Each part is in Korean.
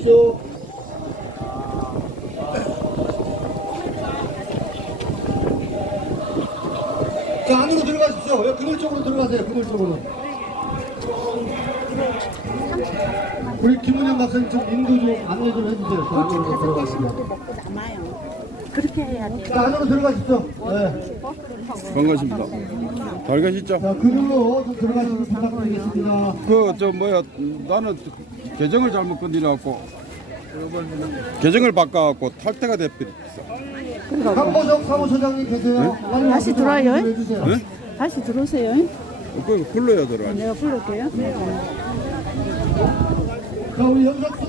들어가십시오. 자, 안으로 들어가십시오. 여기 그늘 쪽으로 들어가세요. 그늘 쪽으로. 우리 김은영 박사님 좀 인도 좀 안내 좀 해주세요. 저 안으로 좀 들어가시면. 먹고 남아요. 그렇게 해야 돼요. 자, 안으로 들어가십시오. 네. 반갑습니다. 잘 계시죠? 자, 그늘로 좀 들어가시면 부탁드리겠습니다. 나는 계정을 잘못 건드려갖고 계정을 바꿔갖고 탈퇴가 돼버렸어. 강보석 사무처장님 계세요. 네? 다시 들어와요? 해주세요. 네? 다시 들어오세요. 그거 불러야 들어가지. 내가 부를게요. 자, 우리 연석수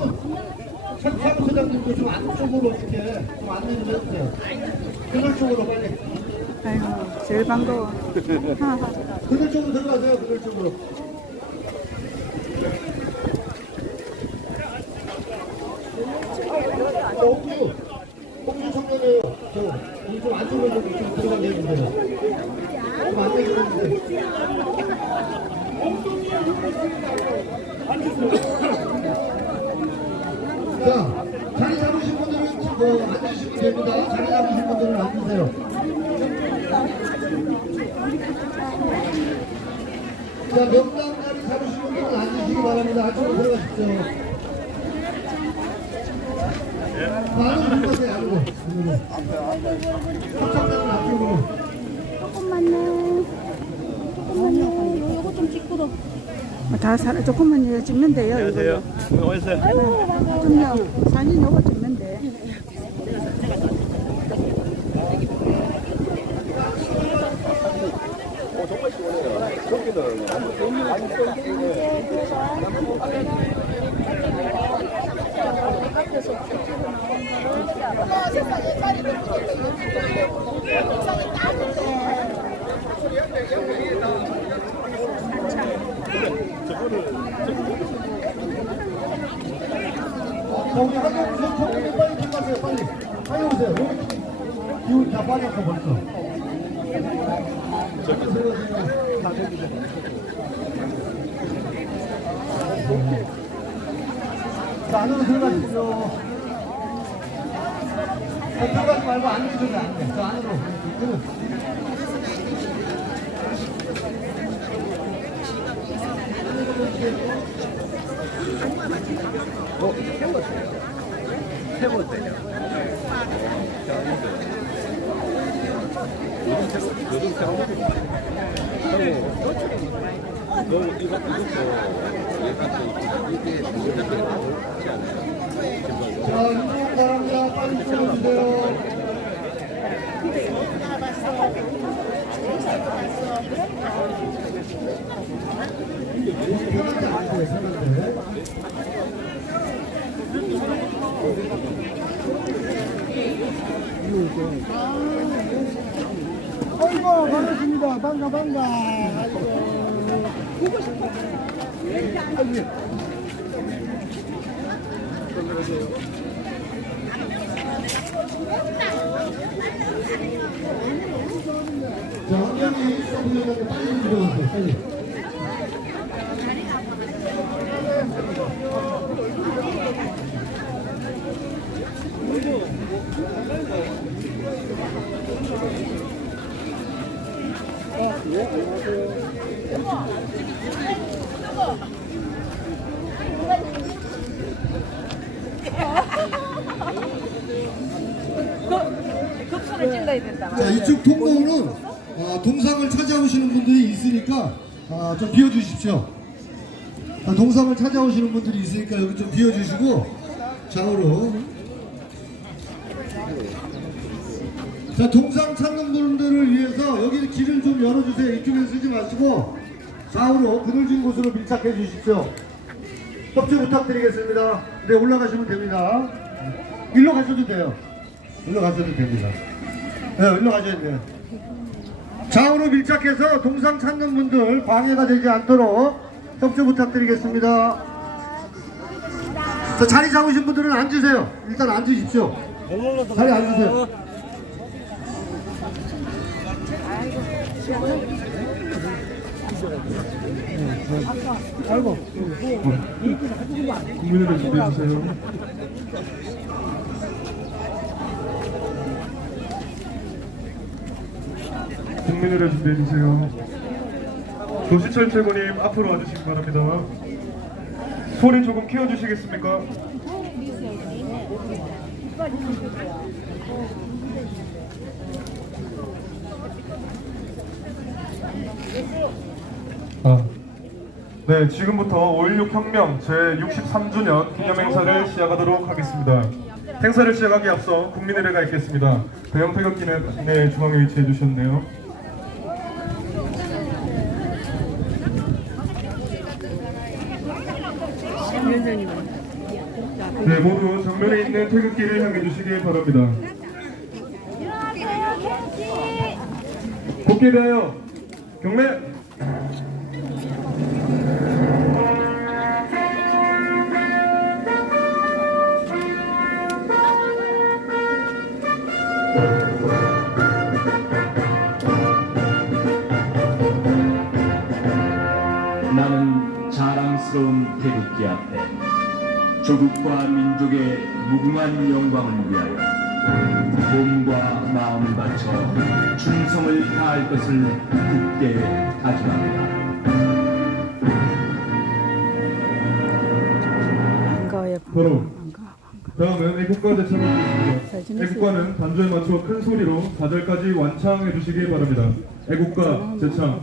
사무처장님도 좀 안쪽으로 이렇게 좀 안내 좀 해주세요. 그늘 쪽으로 빨리. 아이고, 제일 반가워. 그늘 쪽으로 들어가세요. 그늘 쪽으로. 홍주 청년이에요. 좀 안쪽으로 좀 들어가게 해주세요. 좀 안내 좀 해주세요. 자, 자리 잡으신 분들은 앉으시면 됩니다. 자리 잡으신 분들은 앉으세요. 자, 명당 자리 잡으신 분들은 앉으시기 바랍니다. 안쪽으로 들어가십시오. 안으로 들어가세요. 안으로. 합창단은 앞쪽으로. 조금만요. 요거 좀 찍고도. 조금만 찍면 돼요. 안녕하세요. 어딨어요? 좀요. 사진 요거 찍면 돼. 우리 한국 청년들 빨리 들어가세요. 빨리. 빨리 오세요. 여기 기운 다 빠졌어 벌써. 자, 안으로 들어가십시오. 들어가지 말고 안으로 들어가. 저 안으로. 자, 이쪽 바랍니다. 빨리 찍어주세요. 편한데 안 돼, 편한데. 아이고, 반갑습니다. 반가. 아이고. 보고 싶어. 자, 환경이 서브위원장님 빨리 들어가세요. 빨리. 급수를 찔러야 된다. 자, 이쪽 통로는 동상을 찾아오시는 분들이 있으니까 좀 비워주십시오. 동상을 찾아오시는 분들이 있으니까 여기 좀 비워주시고 좌우로. 자, 동상 찾는 분들을 위해서 여기 길을 좀 열어주세요. 이쪽에서 쓰지 마시고 좌우로 그늘진 곳으로 밀착해 주십시오. 협조 부탁드리겠습니다. 네, 올라가시면 됩니다. 일로 가셔도 돼요. 일로 가셔도 됩니다. 네, 일로 가셔야 돼요. 좌우로 밀착해서 동상 찾는 분들 방해가 되지 않도록 협조 부탁드리겠습니다. 자, 자리 잡으신 분들은 앉으세요. 일단 앉으십시오. 자리 앉으세요. 국민의를 준비해 주세요. 국민의를 준비해 주세요. 도시철 최고님 앞으로 와주시기 바랍니다. 소리 조금 키워주시겠습니까? 네, 지금부터 5.16 혁명 제63주년 기념행사를 시작하도록 하겠습니다. 행사를 시작하기 앞서 국민의례가 있겠습니다. 대형 태극기는 네, 중앙에 위치해 주셨네요. 네, 모두 정면에 있는 태극기를 향해 주시기 바랍니다. 국기에 대하여 경례! 나는 자랑스러운 태극기 앞에 조국과 민족의 무궁한 영광을 위하여 몸과 마음을 바쳐 충성을 다할 것을 굳게 다짐합니다. 반가워요. 바로 반가워. 다음은 애국가 제창을 드리겠습니다. 애국가는 단조에 맞춰 큰 소리로 4절까지 완창해 주시기 바랍니다. 애국가 제창.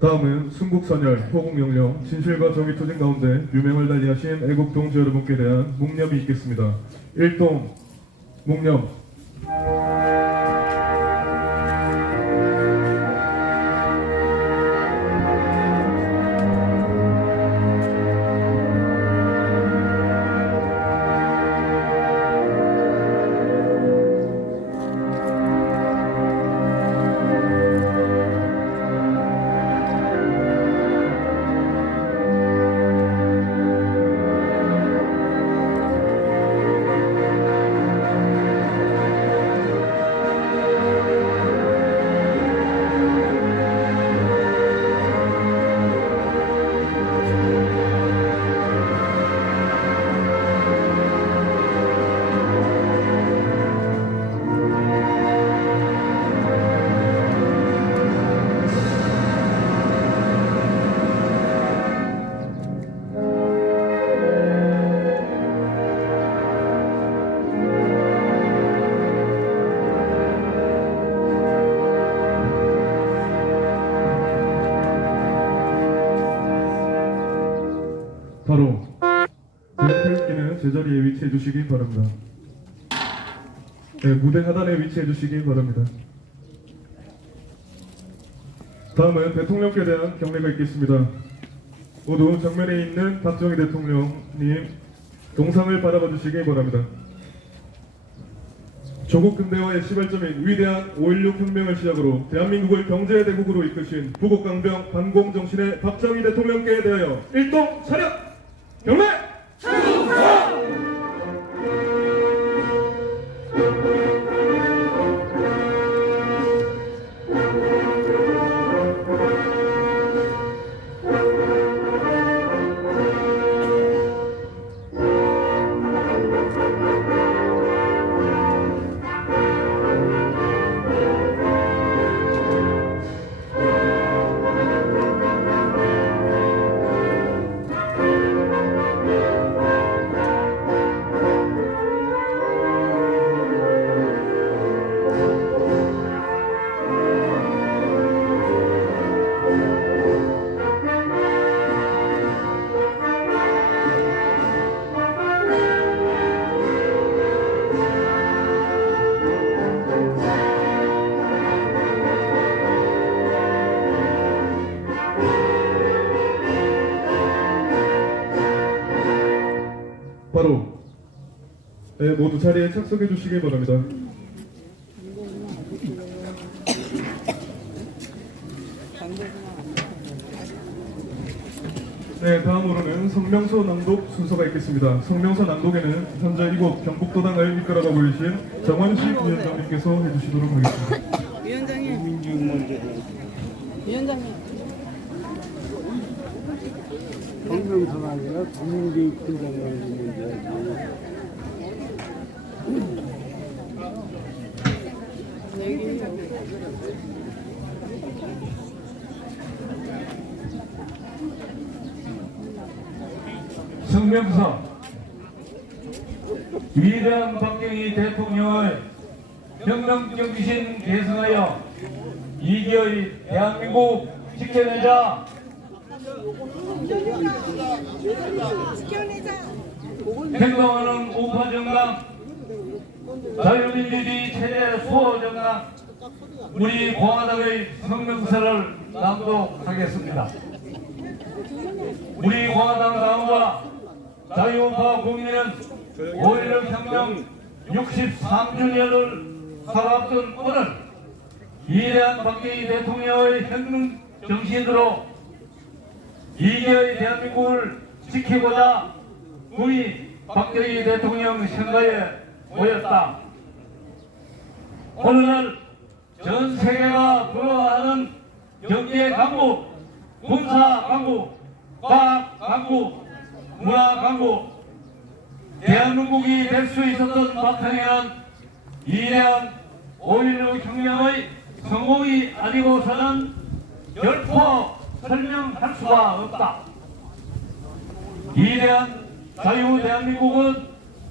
다음은 순국선열, 호국명령, 진실과 정의 투쟁 가운데 유명을 달리하신 애국 동지 여러분께 대한 묵념이 있겠습니다. 1동 묵념. 바로 태극기는 제자리에 위치해 주시기 바랍니다. 네, 무대 하단에 위치해 주시기 바랍니다. 다음은 대통령께 대한 경례가 있겠습니다. 모두 정면에 있는 박정희 대통령님 동상을 바라봐 주시기 바랍니다. 조국 근대화의 시발점인 위대한 5.16 혁명을 시작으로 대한민국을 경제 대국으로 이끄신 부국강병 반공정신의 박정희 대통령께 대하여 일동 차렷 경례! 바로 네, 모두 자리에 착석해 주시기 바랍니다. 네, 다음으로는 성명서 낭독 순서가 있겠습니다. 성명서 낭독에는 현재 이곳 경북도당을 이끌어가고 계신 정원식 위원장님께서 해주시도록 하겠습니다. 위원장님. 성명서가 아니라 국민기 팀장을 있는데 성명서 위대한 박정희 대통령의 혁명정신 계승하여 이기의 대한민국 지켜내자. 행동하는 우파정당 자유민주주의 체제 수호정당 우리 공화당의 성명서를 낭독하겠습니다. 우리 공화당 당과 자유우파 국민은 5.16 혁명 63주년을 바로 앞둔 오늘 위대한 박정희 대통령의 혁명 정신으로 이기의 대한민국을 지키고자 우리 박정희 대통령 생가에 모였다. 오늘날 전 세계가 부러워하는 경제 강국, 군사 강국, 과학 강국, 문화 강국, 대한민국이 될 수 있었던 바탕에는 위대한 5.16 혁명의 성공이 아니고서는 결코 설명할 수가 없다. 위대한 자유 대한민국은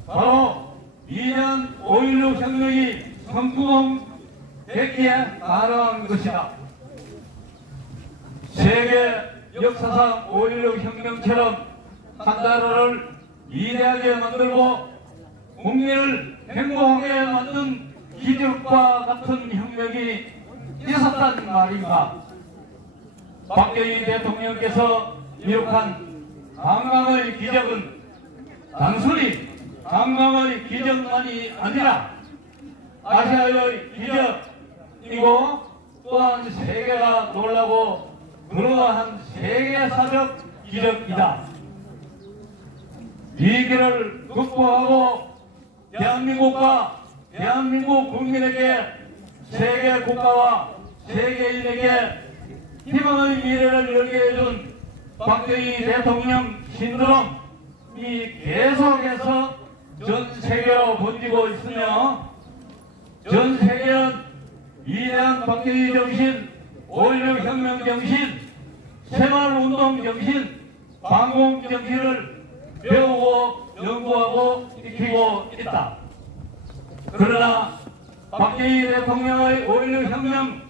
바로 위대한 5.16 혁명이 성공했기에 가능한 것이다. 세계 역사상 5.16 혁명처럼 한 나라를 위대하게 만들고 국민을 행복하게 만든 기적과 같은 혁명이 있었단 말인가. 박정희 대통령께서 이룩한 강강의 기적은 단순히 강강의 기적만이 아니라 아시아의 기적이고 또한 세계가 놀라고 그러한 세계사적 기적이다. 위기를 극복하고 대한민국과 대한민국 국민에게 세계 국가와 세계인에게 희망의 미래를 열게 해준 박정희 대통령 신드롬이 계속해서 전 세계로 번지고 있으며 전 세계는 위대한 박정희 정신, 5.16 혁명 정신, 새마을운동 정신, 반공 정신을 배우고 연구하고 익히고 있다. 그러나 박정희 대통령의 5.16 혁명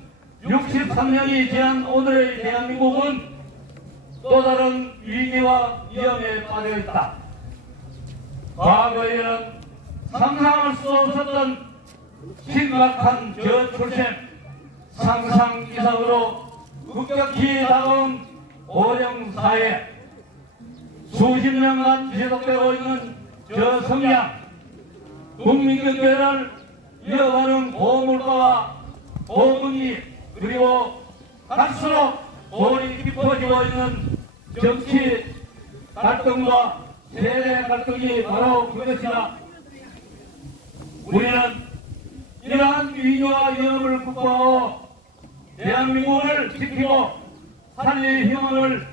63년이 지난 오늘의 대한민국은 또 다른 위기와 위험에 빠져 있다. 과거에는 상상할 수 없었던 심각한 저출생, 상상 이상으로 급격히 다가온 오령사회, 수십 년간 지속되고 있는 저성장, 국민 경제를 이어가는 고물가와 고금리, 그리고 갈수록 골이 깊어지고 있는 정치 갈등과 세대 갈등이 바로 그것이다. 우리는 이러한 위기와 위험을 극복하고 대한민국을 지키고 살릴 희망을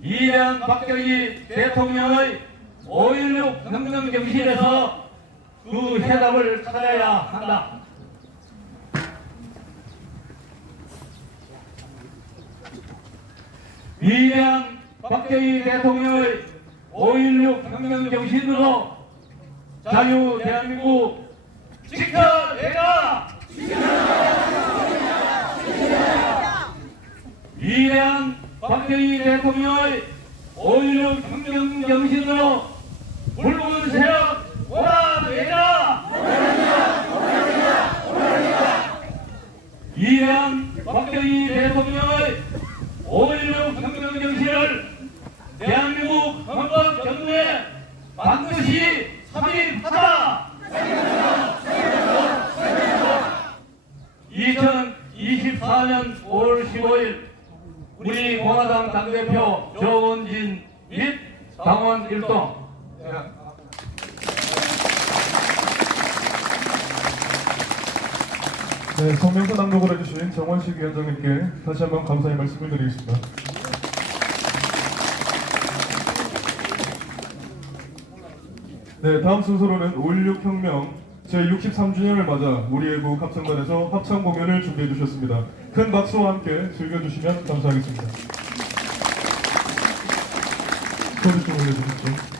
위대한 박정희 대통령의 5.16 혁명 정신에서 그 해답을 찾아야 한다. 위대한 박정희 대통령의 5.16 혁명 정신으로 자유 대한민국 지켜내라! 위대한 박정희 대통령의 5.16 혁명 정신으로 붉은 세력 몰아내라! 위대한 박정희 대통령의 5.16 혁명 정신을 대한민국 헌법 정부에 반드시 삽입하자! 2024년 5월 15일 우리 공화당 당대표 조원진 및 당원 일동 네, 성명서 낭독을 해주신 정원식 위원장님께 다시 한번 감사의 말씀을 드리겠습니다. 네, 다음 순서로는 5.16 혁명 제63주년을 맞아 우리의 구 합성단에서 합창 공연을 준비해 주셨습니다. 큰 박수와 함께 즐겨주시면 감사하겠습니다. 소리 좀 올려주십시오.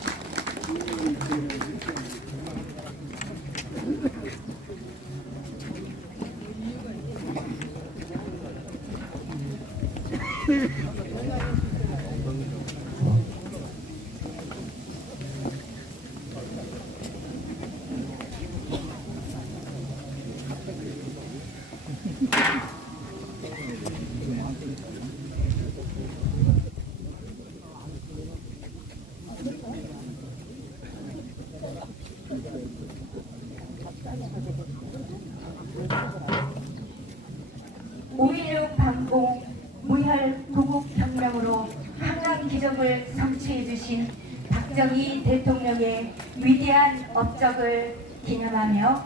반공 무혈 구국혁명으로 한강 기적을 성취해주신 박정희 대통령의 위대한 업적을 기념하며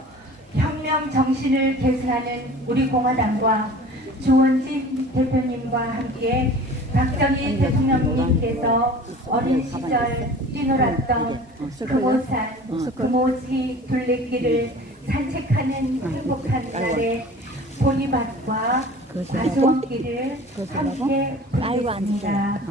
혁명 정신을 계승하는 우리 공화당과 조원진 대표님과 함께 박정희 대통령님께서 어린 시절 뛰놀았던 금오산, 금오지 둘레길을 산책하는 행복한 날에 보리밭과 과수원길을 함께 부르겠습니다.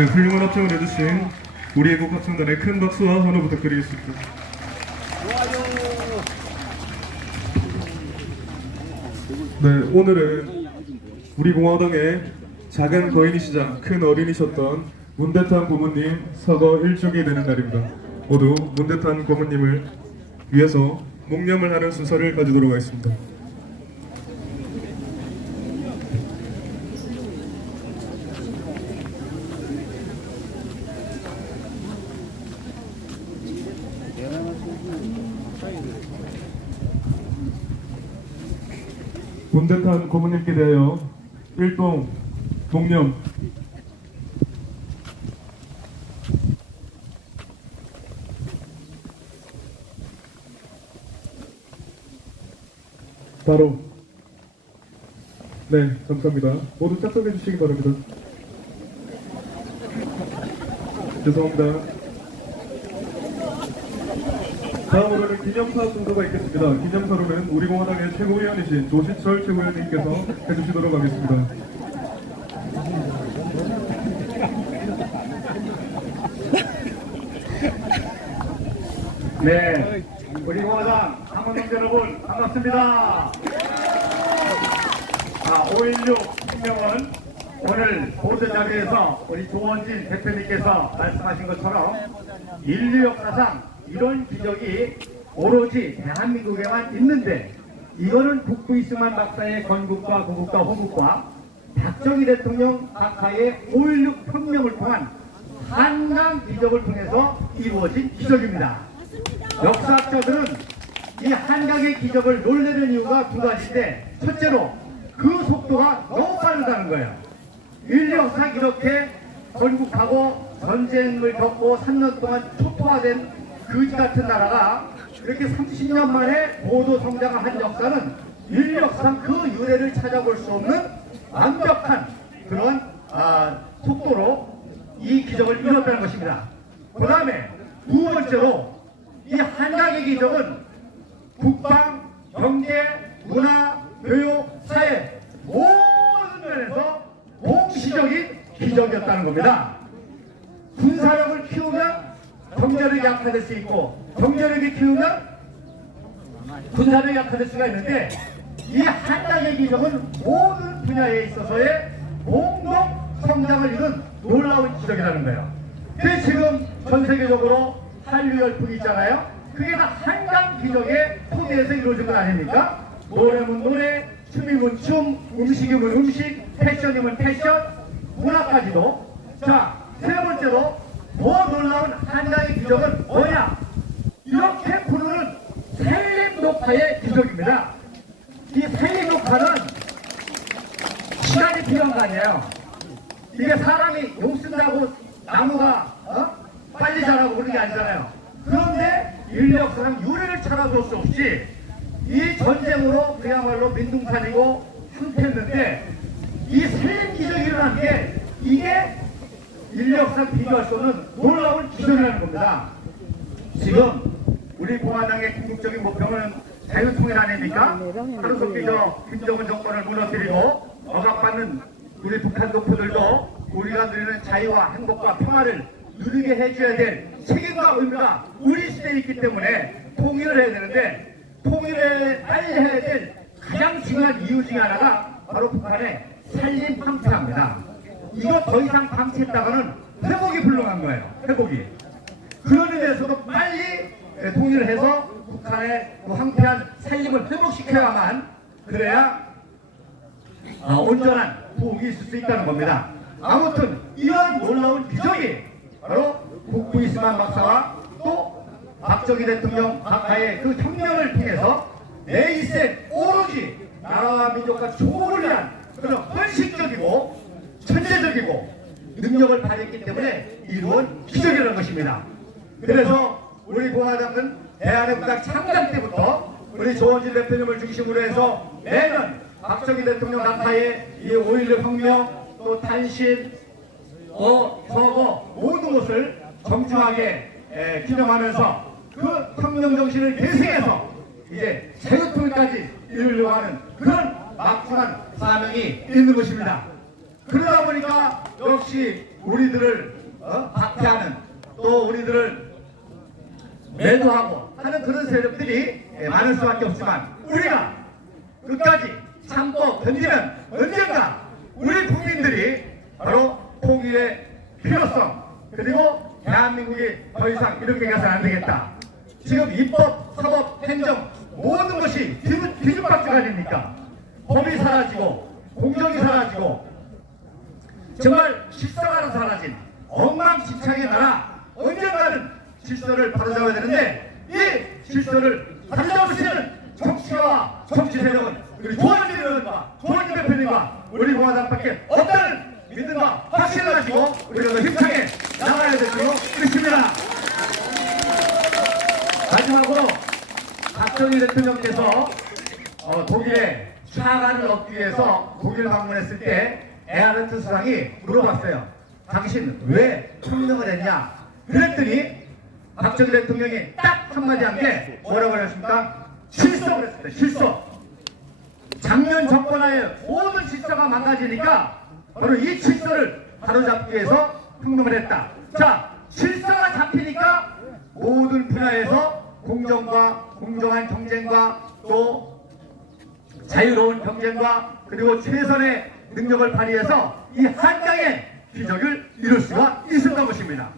네, 훌륭한 합창을 해주신 우리 애국 합창단의 큰 박수와 환호 부탁드리겠습니다. 네, 오늘은 우리 공화당의 작은 거인이시자 큰 어린이셨던 문대탄 고모님 서거 1주기 되는 날입니다. 모두 문대탄 고모님을 위해서 묵념을 하는 순서를 가지도록 하겠습니다. 문대탄 고모님께 대하여 일동 묵념. 바로 네, 감사합니다. 모두 착석해 주시기 바랍니다. 죄송합니다. 다음으로는 기념사 순서가 있겠습니다. 기념사로는 우리 공화당의 최고위원이신 조시철 최고위원님께서 해주시도록 하겠습니다. 네, 우리 공화당 당원들 여러분 반갑습니다. 5.16 혁명은 오늘 보도 자리에서 우리 조원진 대표님께서 말씀하신 것처럼 인류 역사상 이런 기적이 오로지 대한민국에만 있는데, 이거는 북부 이승만 박사의 건국과 구국과 호국과 박정희 대통령 각하의 5.16 혁명을 통한 한강 기적을 통해서 이루어진 기적입니다. 역사학자들은 이 한강의 기적을 놀라는 이유가 두 가지인데, 첫째로 그 속도가 너무 빠르다는 거예요. 인류 역사상 이렇게 건국하고 전쟁을 겪고 3년 동안 초토화된 거지 같은 나라가 이렇게 30년 만에 고도 성장을 한 역사는 인류 역사상 그 유래를 찾아볼 수 없는 완벽한 그런 속도로 이 기적을 이뤘다는 것입니다. 그 다음에 두 번째로 이 한강의 기적은 국방, 경제, 문화, 교육, 사회 모든 면에서 동시적인 기적이었다는 겁니다. 군사력을 키우면 경제력이 약화될 수 있고, 경제력이 키우면 군사력이 약화될 수가 있는데, 이 한강의 기적은 모든 분야에 있어서의 공동 성장을 이룬 놀라운 기적이라는 거예요. 그래서 지금 전 세계적으로 한류 열풍이 있잖아요. 그게 다 한강 기적의 토대에서 이루어진 건 아닙니까? 노래면 노래, 춤이면 춤, 음식이면 음식, 패션이면 패션, 문화까지도. 자, 세 번째로 더 놀라운 한강의 기적은 뭐냐? 이렇게 부르는 산림 녹화의 기적입니다. 이 산림 녹화는 시간이 필요한 거 아니에요. 이게 사람이 욕 쓴다고 나무가 빨리 자라고 그런 게 아니잖아요. 그런데 인류 역사상 유래를 찾아볼 수 없이 이 전쟁으로 그야말로 민둥산이고 황폐했는데, 이 산림 기적이 일어난 게 이게 인류 역사상 비교할 수 없는 놀라운 기적이라는 겁니다. 지금 우리 공화당의 궁극적인 목표는 자유통일 아닙니까? 하루속히 김정은 정권을 무너뜨리고 억압받는 우리 북한 독포들도 우리가 누리는 자유와 행복과 평화를 누리게 해줘야 될 책임과 의무가 우리 시대에 있기 때문에 통일을 해야 되는데, 통일을 빨리 해야 될 가장 중요한 이유 중에 하나가 바로 북한의 산림 황폐합니다. 이거 더 이상 방치했다가는 회복이 불능한 거예요. 회복이. 그런 의미에서도 빨리 통일을 해서 북한의 황폐한 산림을 회복시켜야만, 그래야 온전한 부흥이 있을 수 있다는 겁니다. 아무튼 이런 놀라운 기적이 바로 북부 이승만 박사와 또 박정희 대통령 각하의 그 혁명을 통해서 내 일생 오로지 나라와 민족과 조국을 위한 그런 헌신적이고 천재적이고 능력을 발휘했기 때문에 이루어진 기적이라는 것입니다. 그래서 우리 공화당은 대한민국 창당 때부터 우리 조원진 대표님을 중심으로 해서 매년 박정희 대통령 낙하의 이 5.16 혁명, 또 탄신, 서거 모든 것을 정중하게 기념하면서 그 혁명 정신을 계승해서 이제 자유통일까지 이루려고 하는 그런 막중한 사명이 있는 것입니다. 그러다 보니까 역시 우리들을 박해하는, 또 우리들을 매도하고 하는 그런 세력들이 많을 수밖에 없지만, 우리가 끝까지 참고 견디면 언젠가 우리 국민들이 바로 통일의 필요성, 그리고 대한민국이 더 이상 이렇게 가서는 안 되겠다. 지금 입법, 사법, 행정 모든 것이 뒤죽박죽 아닙니까? 법이 사라지고 공정이 사라지고 정말 질서가 사라진 엉망진창의 나라, 언젠가는 질서를 바로잡아야 되는데, 이 질서를 바로잡을 수 있는 정치가와 정치 세력은 우리 조원진 의원과 조원진 대표님과 우리 공화당밖에 없다는 믿음과 확신을 가지고 우리가 더 힘차게 나가야 될 줄 믿습니다. 마지막으로 박정희 대통령께서 독일에 샤가를 얻기 위해서 독일 방문했을 때 에하르트 수상이 물어봤어요. 당신 왜 혁명을 했냐? 그랬더니 박정희 대통령이 딱 한마디 한 게 뭐라고 하셨습니까? 실속을 했습니다. 실속. 작년 정권하에 모든 질서가 망가지니까 바로 이 질서를 바로잡기 위해서 혁명을 했다. 자, 질서가 잡히니까 모든 분야에서 공정과 공정한 경쟁과 또 자유로운 경쟁과 그리고 최선의 능력을 발휘해서 이 한강의 기적을 이룰 수가 있었던 것입니다.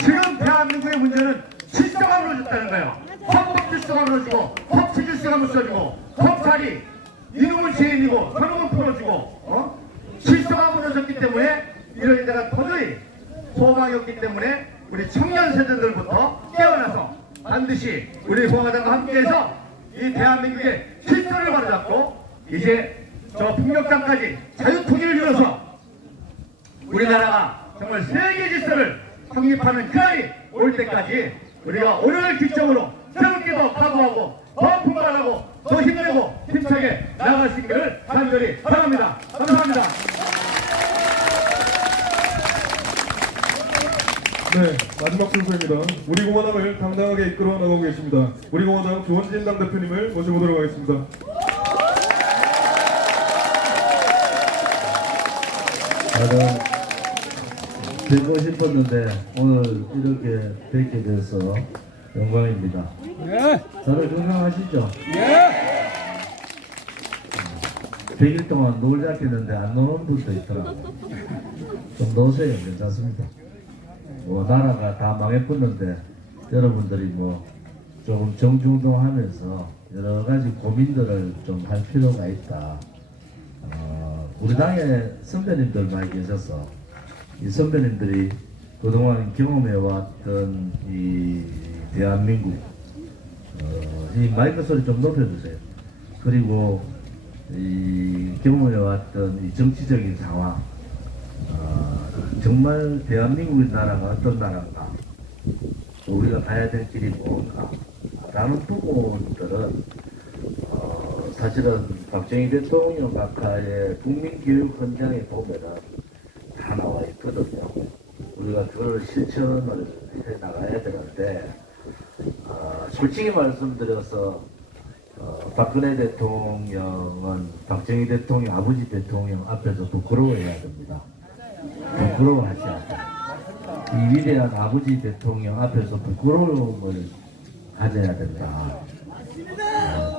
지금 대한민국의 문제는 질서가 무너졌다는 거예요. 헌법 질서가 무너지고 법치 질서가 무너지고 검찰이 이놈은 죄인이고 저놈은 풀어주고 질서가 무너졌기 때문에 이런 데가 도저히 소망이 없기 때문에 우리 청년 세대들부터 깨어나서 반드시 우리 공화당과 함께해서 이 대한민국의 질서를 바로잡고 이제 저 북녘강까지 자유통일을 이뤄서 우리나라가 정말 세계 질서를 확립하는 그날이 올 때까지 우리가 오늘을 기점으로 새롭게 더 각오하고 더 분발하고 더 힘내고 힘차게 나아갈 수 있기를 간절히 바랍니다. 감사합니다. 네, 마지막 순서입니다. 우리 공화당을 당당하게 이끌어 나가고 계십니다. 우리 공화당 조원진 당대표님을 모셔보도록 하겠습니다. 나는 뵙고 싶었는데 오늘 이렇게 뵙게 돼서 영광입니다. 다들 건강하시죠? 100일 동안 놀자 했는데 안 노는 분도 있더라고. 좀 노세요. 괜찮습니다. 뭐 나라가 다 망해버렸는데 여러분들이 뭐 조금 정중동하면서 여러 가지 고민들을 좀 할 필요가 있다. 우리 당에 선배님들 많이 계셔서 이 선배님들이 그동안 경험해왔던 이 대한민국 이 마이크 소리 좀 높여주세요. 그리고 이 경험해왔던 이 정치적인 상황, 정말 대한민국의 나라가 어떤 나라인가, 우리가 가야 될 길이 뭔가 라는 부분들은 사실은 박정희 대통령 각하의 국민교육 현장에 보면은 다 나와 있거든요. 우리가 그걸 실천을 해 나가야 되는데, 솔직히 말씀드려서 박근혜 대통령은 박정희 대통령, 아버지 대통령 앞에서 부끄러워해야 됩니다. 부끄러워하셔야 돼요. 이 위대한 아버지 대통령 앞에서 부끄러움을 가져야 된다.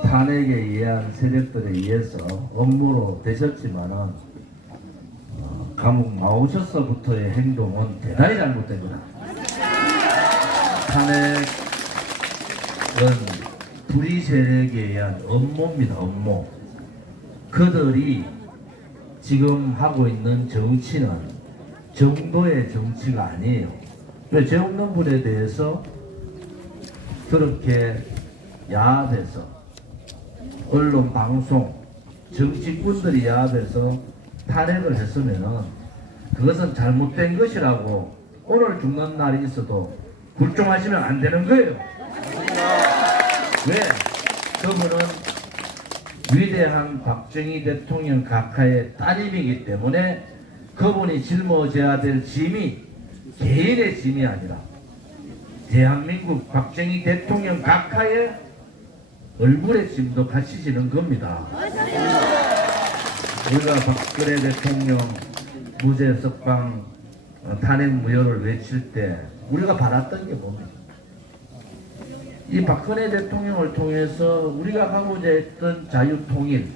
탄핵에 의한 세력들에 의해서 업무로 되셨지만은 감옥 나오셔서부터의 행동은 대단히 잘못된 거다. 탄핵은 불의 세력에 의한 업무입니다. 업무. 그들이 지금 하고 있는 정치는 정도의 정치가 아니에요. 죄 없는 분에 대해서 그렇게 야합해서 언론, 방송, 정치꾼들이 야합해서 탄핵을 했으면은 그것은 잘못된 것이라고 오늘 죽는 날이 있어도 굴종하시면 안 되는 거예요. 왜? 그분은 위대한 박정희 대통령 각하의 따님이기 때문에 그분이 짊어져야 될 짐이 개인의 짐이 아니라 대한민국 박정희 대통령 각하의 얼굴의 짐도 같이 지는 겁니다. 우리가 박근혜 대통령 무죄 석방 탄핵 무효를 외칠 때 우리가 바랐던 게 뭡니까? 이 박근혜 대통령을 통해서 우리가 가고자 했던 자유통일,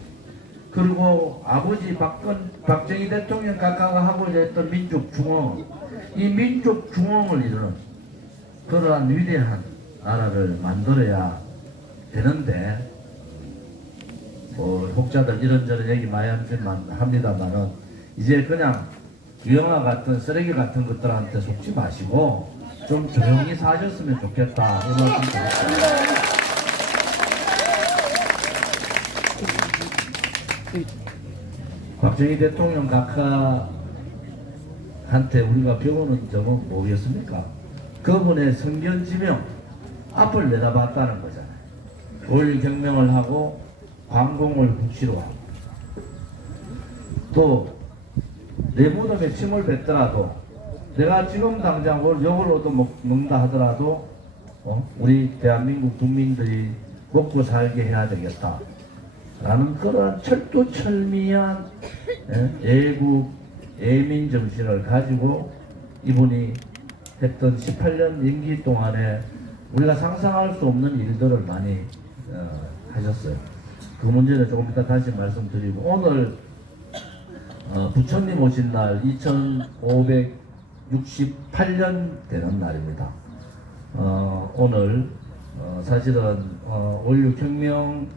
그리고 아버지 박정희 대통령 각하가 하고자 했던 민족중흥, 이 민족중흥을 이루는 그러한 위대한 나라를 만들어야 되는데, 혹자들 이런저런 얘기 많이 합니다만은 이제 그냥 유영아 같은 쓰레기 같은 것들한테 속지 마시고 좀 조용히 사셨으면 좋겠다, 이 말씀 드립니다. 박정희 대통령 각하한테 우리가 배우는 점은 뭐겠습니까? 그분의 성견지명 앞을 내다봤다는 거잖아요. 5.16 혁명을 하고 광공을 국시로 하고, 또 내무덤에 침을 뱉더라도 내가 지금 당장 욕을 얻어먹는다 하더라도 우리 대한민국 국민들이 먹고 살게 해야 되겠다 라는 그런 철두철미한 애국, 애민 정신을 가지고 이분이 했던 18년 임기 동안에 우리가 상상할 수 없는 일들을 많이 하셨어요. 그 문제는 조금 이따 다시 말씀드리고, 오늘 부처님 오신 날 2568년 되는 날입니다. 오늘 사실은 5.16 혁명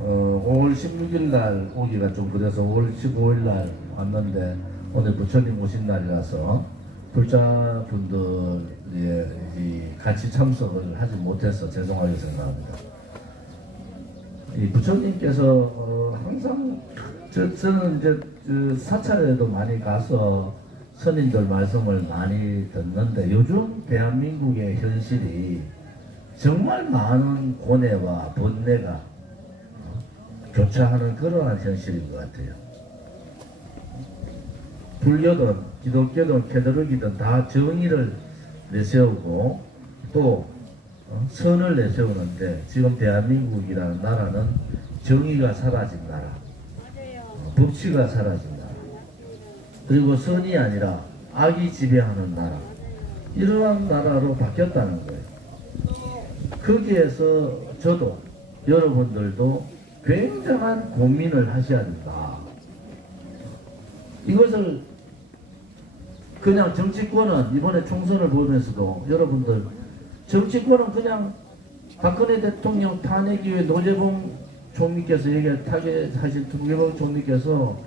5월 16일 날 오기가 좀 그래서 5월 15일 날 왔는데, 오늘 부처님 오신 날이라서 불자분들이 같이 참석을 하지 못해서 죄송하게 생각합니다. 이 부처님께서 항상 저는 이제 사찰에도 많이 가서 스님들 말씀을 많이 듣는데, 요즘 대한민국의 현실이 정말 많은 고뇌와 번뇌가 교차하는 그러한 현실인 것 같아요. 불교든 기독교든 캐톨릭이든 다 정의를 내세우고 또 선을 내세우는데, 지금 대한민국이라는 나라는 정의가 사라진 나라, 법치가 사라진 나라, 그리고 선이 아니라 악이 지배하는 나라, 이러한 나라로 바뀌었다는 거예요. 거기에서 저도 여러분들도 굉장한 고민을 하셔야 된다. 이것을 그냥 정치권은 이번에 총선을 보면서도 여러분들, 정치권은 그냥 박근혜 대통령 탄핵 이후에 노재봉 총리께서 타겟하신 노재봉 총리께서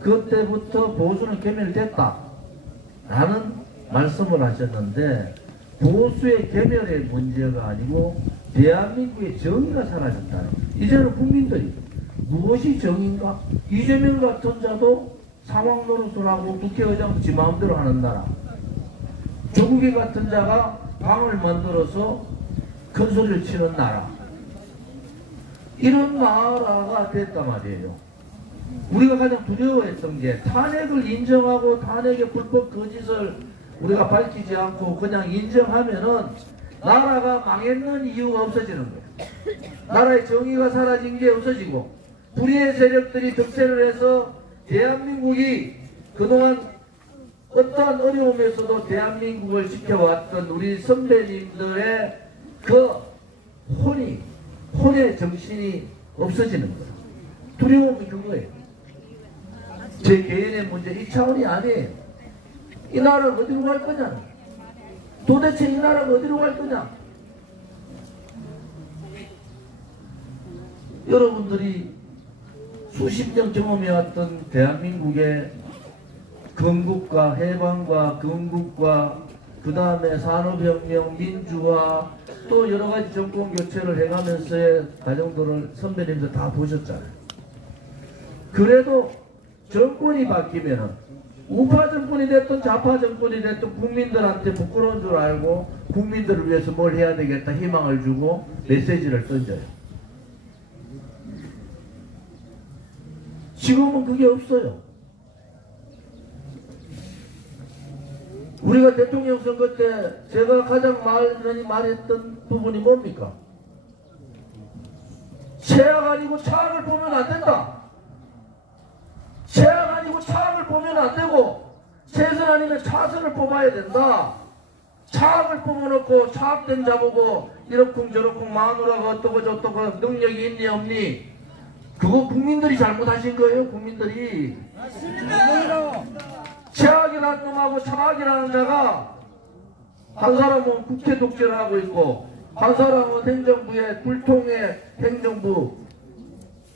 그때부터 보수는 개멸됐다 라는 말씀을 하셨는데, 보수의 개멸의 문제가 아니고 대한민국의 정의가 사라진다. 이제는 국민들이 무엇이 정의인가? 이재명 같은 자도 상황 노릇을 하고 국회의장 지 마음대로 하는 나라, 조국이 같은 자가 방을 만들어서 큰 소리를 치는 나라, 이런 나라가 됐단 말이에요. 우리가 가장 두려워했던 게 탄핵을 인정하고 탄핵의 불법 거짓을 우리가 밝히지 않고 그냥 인정하면은 나라가 망했는 이유가 없어지는 거예요. 나라의 정의가 사라진 게 없어지고, 불의의 세력들이 득세를 해서 대한민국이 그동안 어떠한 어려움에서도 대한민국을 지켜왔던 우리 선배님들의 그 혼의 정신이 없어지는 거예요. 두려움이 그거예요. 제 개인의 문제 이 차원이 아니에요. 이 나라를 어디로 갈 거냐? 도대체 이 나라가 어디로 갈 거냐? 여러분들이 수십 년 경험해왔던 대한민국의 건국과 해방과 건국과 그 다음에 산업혁명, 민주화, 또 여러가지 정권 교체를 해가면서의 과정들을 선배님들 다 보셨잖아요. 그래도 정권이 바뀌면은 우파 정권이 됐든 좌파 정권이 됐든 국민들한테 부끄러운 줄 알고 국민들을 위해서 뭘 해야 되겠다 희망을 주고 메시지를 던져요. 지금은 그게 없어요. 우리가 대통령 선거 때 제가 가장 많이 말했던 부분이 뭡니까? 최악 아니고 차악을 보면 안 된다. 최악 아니고 차악을 보면 안 되고, 최선 아니면 차선을 뽑아야 된다. 차악을 뽑아놓고 차악된 자보고 이렇쿵저렇쿵 마누라가 어떠고 저떠고 능력이 있니 없니, 그거 국민들이 잘못하신 거예요. 국민들이. 최악이라는 놈하고 차악이라는 자가 한 사람은 국회 독재를 하고 있고 한 사람은 행정부의 굴통의 행정부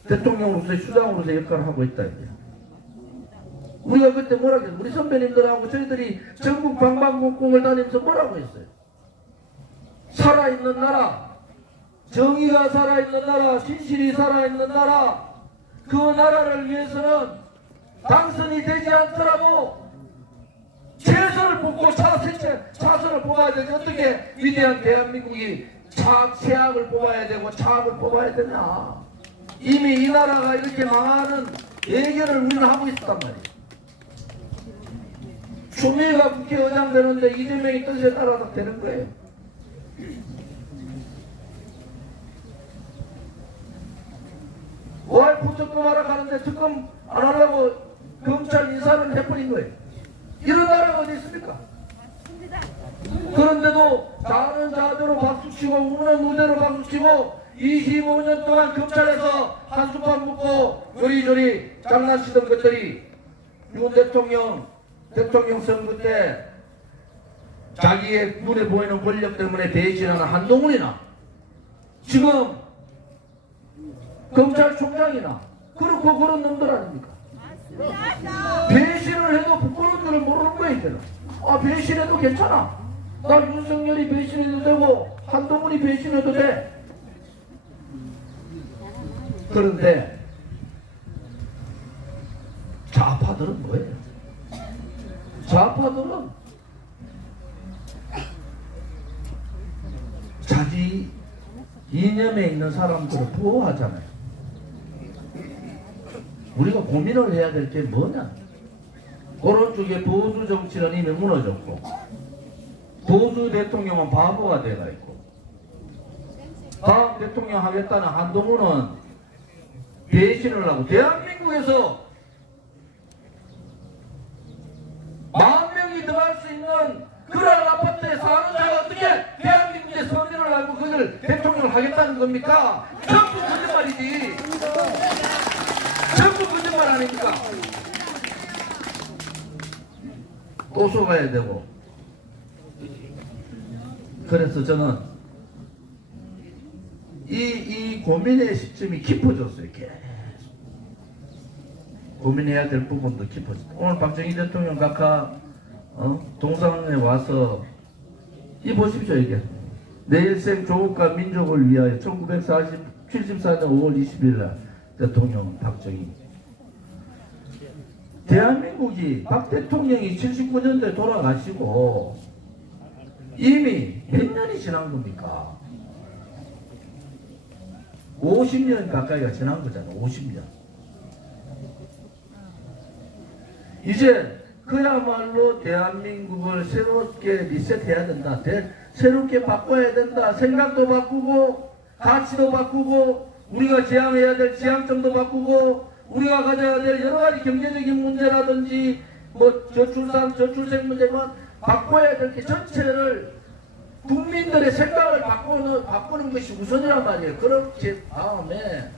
대통령으로서의 수장으로서의 역할을 하고 있다. 우리가 그때 뭐라고 했어요? 우리 선배님들하고 저희들이 전국 방방곡곡을 다니면서 뭐라고 했어요? 살아있는 나라, 정의가 살아있는 나라, 진실이 살아있는 나라, 그 나라를 위해서는 당선이 되지 않더라도 최선을 뽑고 차선을 뽑아야 되지. 어떻게 위대한 대한민국이 최악을 뽑아야 되고 차악을 뽑아야 되냐. 이미 이 나라가 이렇게 망하는 예견을 우리는 하고 있었단 말이에요. 추미애가 국회의장 되는데 이재명이 뜻에 따라서 되는 거예요. 와이프 특검하러 가는데 특검 안 하려고 검찰 인사를 해버린 거예요. 이런 나라가 어디 있습니까? 그런데도 자는 자대로 박수치고 우는 우대로 박수치고 25년 동안 검찰에서 한숨만 묻고 요리조리 장난치던 것들이 윤 대통령 선거 때 자기의 눈에 보이는 권력 때문에 배신하는 한동훈이나 지금 검찰총장이나 그렇고 그런 놈들 아닙니까? 배신을 해도 부끄러운 줄을 모르는 거야 이제는. 아, 배신해도 괜찮아. 나 윤석열이 배신해도 되고 한동훈이 배신해도 돼. 그런데 좌파들은 뭐예요? 좌파들은 자기 이념에 있는 사람들을 보호하잖아요. 우리가 고민을 해야 될 게 뭐냐. 오른쪽에 보수 정치는 이미 무너졌고 보수 대통령은 바보가 돼가 있고 다음 대통령 하겠다는 한동훈은 배신을 하고 대한민국에서 10,000명이 들어갈 수 있는 그런 아파트에 사는 자가 어떻게 대한민국의 선의를 알고 그걸 대통령을 하겠다는 겁니까? 전부 거짓말이지. 전부 거짓말 아닙니까? 또 속아야 되고. 그래서 저는 이 고민의 시점이 깊어졌어요. 계속 고민해야 될 부분도 깊어졌어요. 오늘 박정희 대통령 각하 동상에 와서 이 보십시오. 이게 내 일생 조국과 민족을 위하여 1974년 5월 20일 날 대통령 박정희. 대한민국이 박 대통령이 79년도에 돌아가시고 이미 몇 년이 지난 겁니까? 50년 가까이가 지난 거잖아. 50년. 이제 그야말로 대한민국을 새롭게 리셋해야 된다. 새롭게 바꿔야 된다. 생각도 바꾸고 가치도 바꾸고 우리가 지향해야 될 지향점도 바꾸고 우리가 가져야 될 여러 가지 경제적인 문제라든지 뭐 저출생 문제만 바꿔야 될 게 전체를 국민들의 생각을 바꾸는 것이 우선이란 말이에요. 그렇게 다음에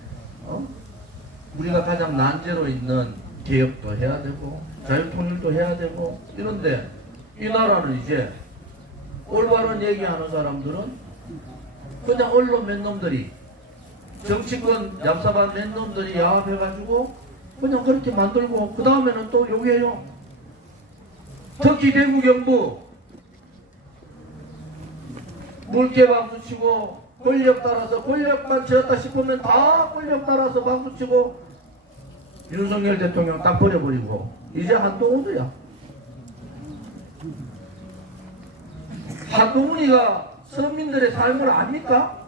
우리가 가장 난제로 있는 개혁도 해야 되고 자유통일도 해야 되고 이런데 이 나라는 이제 올바른 얘기하는 사람들은 그냥 언론 몇 놈들이 정치권 얍삽한 몇 놈들이 야합해가지고 그냥 그렇게 만들고 그 다음에는 또 욕해요. 특히 대구 경북 물개 박수치고 권력 따라서 권력만 쥐었다 싶으면 다 권력 따라서 박수치고 윤석열 대통령 딱 버려버리고 이제 한동훈도야. 한동훈이가 서민들의 삶을 압니까?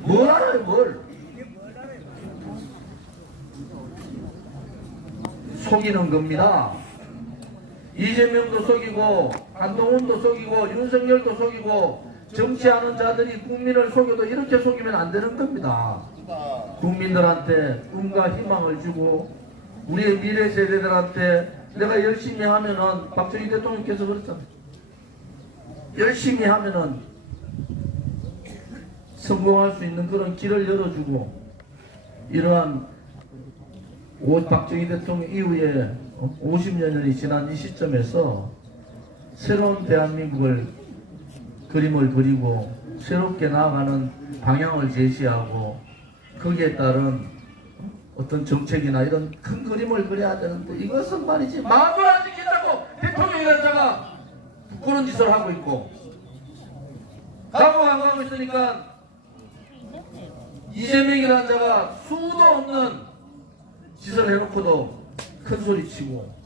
뭘 알아요, 뭘? 속이는 겁니다. 이재명도 속이고 한동훈도 속이고 윤석열도 속이고 정치하는 자들이 국민을 속여도 이렇게 속이면 안 되는 겁니다. 국민들한테 꿈과 희망을 주고 우리의 미래 세대들한테 내가 열심히 하면은 박정희 대통령께서 그랬잖아요. 열심히 하면은 성공할 수 있는 그런 길을 열어주고 이러한 박정희 대통령 이후에 50여 년이 지난 이 시점에서 새로운 대한민국을 그림을 그리고 새롭게 나아가는 방향을 제시하고 거기에 따른 어떤 정책이나 이런 큰 그림을 그려야 되는데 이것은 말이지 마음을 안 지킨다고 대통령이라는 자가 부끄러운 짓을 하고 있고 가고 안 가고 있으니까 이재명이라는 자가 수도 없는 짓을 해놓고도 큰 소리 치고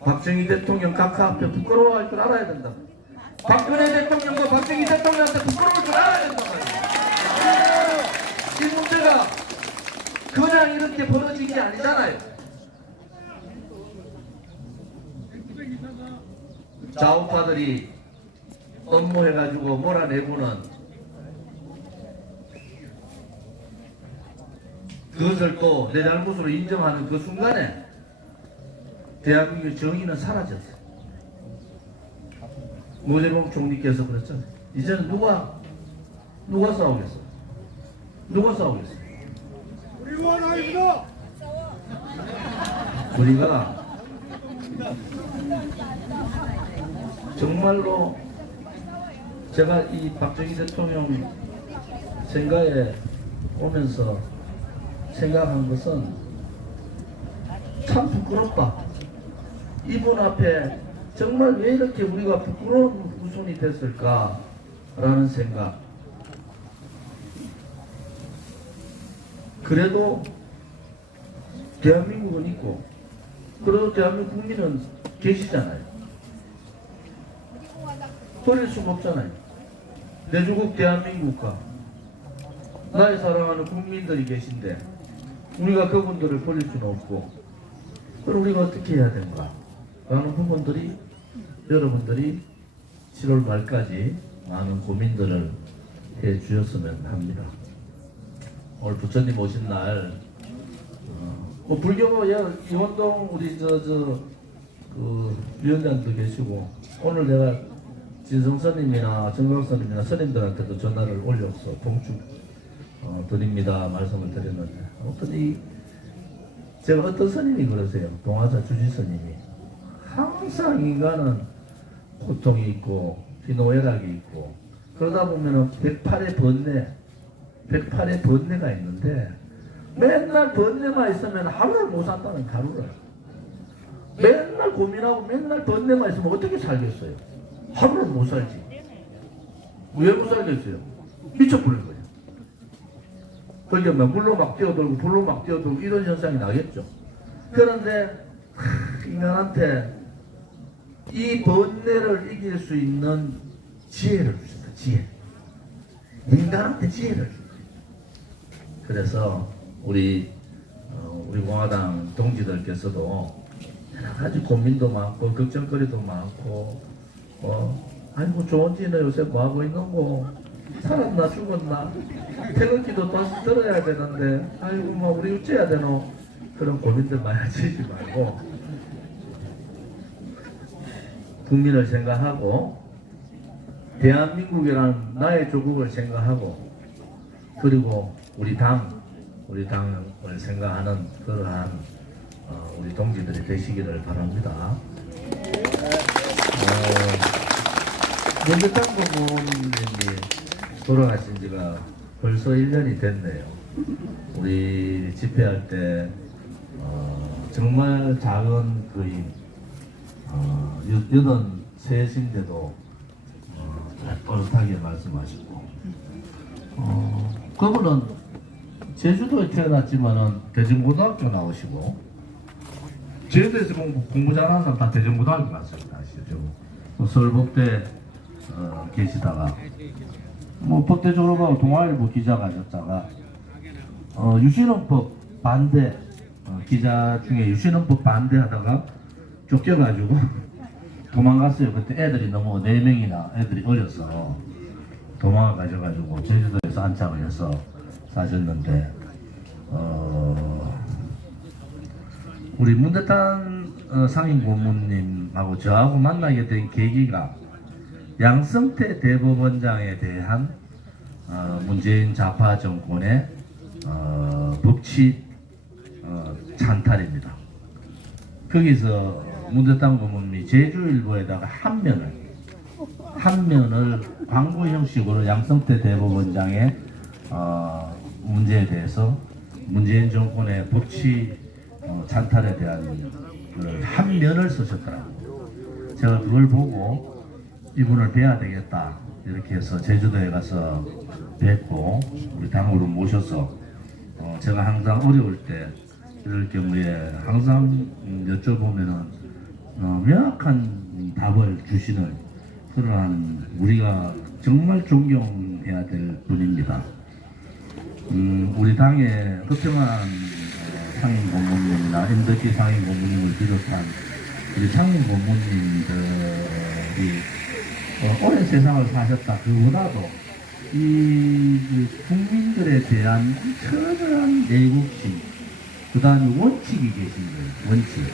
박정희 대통령 각하 앞에 부끄러워할 줄 알아야 된다. 박근혜 대통령도 박정희 대통령한테 부끄러울 줄 알아야 된다 말이야. 이 문제가 그냥 이렇게 벌어진 게 아니잖아요. 좌우파들이 업무해가지고 몰아내고는 그것을 또 내 잘못으로 인정하는 그 순간에 대한민국의 정의는 사라졌어요. 노재봉 총리께서 그랬잖아요. 이제는 누가 싸우겠어? 누가 싸우겠어? 우리가 정말로 제가 이 박정희 대통령 생각에 오면서 생각한 것은 참 부끄럽다. 이분 앞에 정말 왜 이렇게 우리가 부끄러운 후손이 됐을까라는 생각. 그래도 대한민국은 있고 그래도 대한민국 국민은 계시잖아요. 버릴 수가 없잖아요. 내 조국 대한민국과 나의 사랑하는 국민들이 계신데 우리가 그분들을 버릴 수는 없고 그럼 우리가 어떻게 해야 되는가 라는 부분들이 여러분들이 7월 말까지 많은 고민들을 해 주셨으면 합니다. 오늘 부처님 오신 날 불교 이원동 우리 그 위원장도 계시고 오늘 내가 진성 스님이나 정각 스님이나 스님들한테도 전화를 올려서 봉축 드립니다 말씀을 드렸는데 제가 어떤 스님이 그러세요. 동화자 주지 스님이 항상 인간은 고통이 있고 희노애락이 있고 그러다 보면은 108의 번뇌가 있는데 맨날 번뇌만 있으면 하루를 못 산다는 하루를 맨날 고민하고 맨날 번뇌만 있으면 어떻게 살겠어요? 하루를 못 살지. 왜 못 살겠어요? 미쳐버린 거예요. 그러니까 물로 막 뛰어들고 불로 막 뛰어들고 이런 현상이 나겠죠. 그런데 인간한테 이 번뇌를 이길 수 있는 지혜를 주셨다. 지혜. 인간한테 지혜를 줍니다. 그래서 우리 공화당 동지들께서도 여러 가지 고민도 많고 걱정거리도 많고 아이고 좋은지는 요새 뭐하고 있는 거 살았나 죽었나 태극기도 다시 들어야 되는데 아이고 뭐 우리 어째야 되노 그런 고민들 많이 하시지 말고 국민을 생각하고 대한민국이라는 나의 조국을 생각하고 그리고 우리 당을 생각하는 그러한 우리 동지들이 되시기를 바랍니다. 문재창 부모님이 돌아가신 지가 벌써 1년이 됐네요. 우리 집회할 때 정말 작은 그림 83인데도 빠듯하게 말씀하시고 그분은 제주도에 태어났지만은 대전고등학교 나오시고 제주도에서 공부 잘하는 사람 다 대전고등학교 갔습니다. 아시죠? 서울법대 계시다가 법대 졸업하고 동아일보 기자가 됐다가 유신헌법 반대 기자 중에 유신헌법 반대하다가 쫓겨가지고 도망갔어요. 그때 애들이 너무 4명이나 애들이 어려서 도망을 가져가지고 제주도에서 안착을 해서 사셨는데 우리 문대탄 상임 고문님하고 저하고 만나게 된 계기가 양성태 대법원장에 대한 문재인 좌파 정권의 법치 찬탈입니다. 거기서 문대탄 고문님이 제주일보에다가 한 면을 광고 형식으로 양성태 대법원장의 문제에 대해서 문재인 정권의 법치 찬탈에 대한 한 면을 쓰셨더라고요. 제가 그걸 보고 이분을 뵈야 되겠다 이렇게 해서 제주도에 가서 뵙고 우리 당으로 모셔서 제가 항상 어려울 때 이럴 경우에 항상 여쭤보면은 명확한 답을 주시는 그러한 우리가 정말 존경해야 될 분입니다. 우리 당의 허평한 상임 고문님이나 임덕기 상임 고문님을 비롯한 우리 상임 고문님들이 오랜 세상을 사셨다. 그보다도 이 국민들에 대한 철저한 애국심, 그 다음에 원칙이 계신 거예요. 원칙.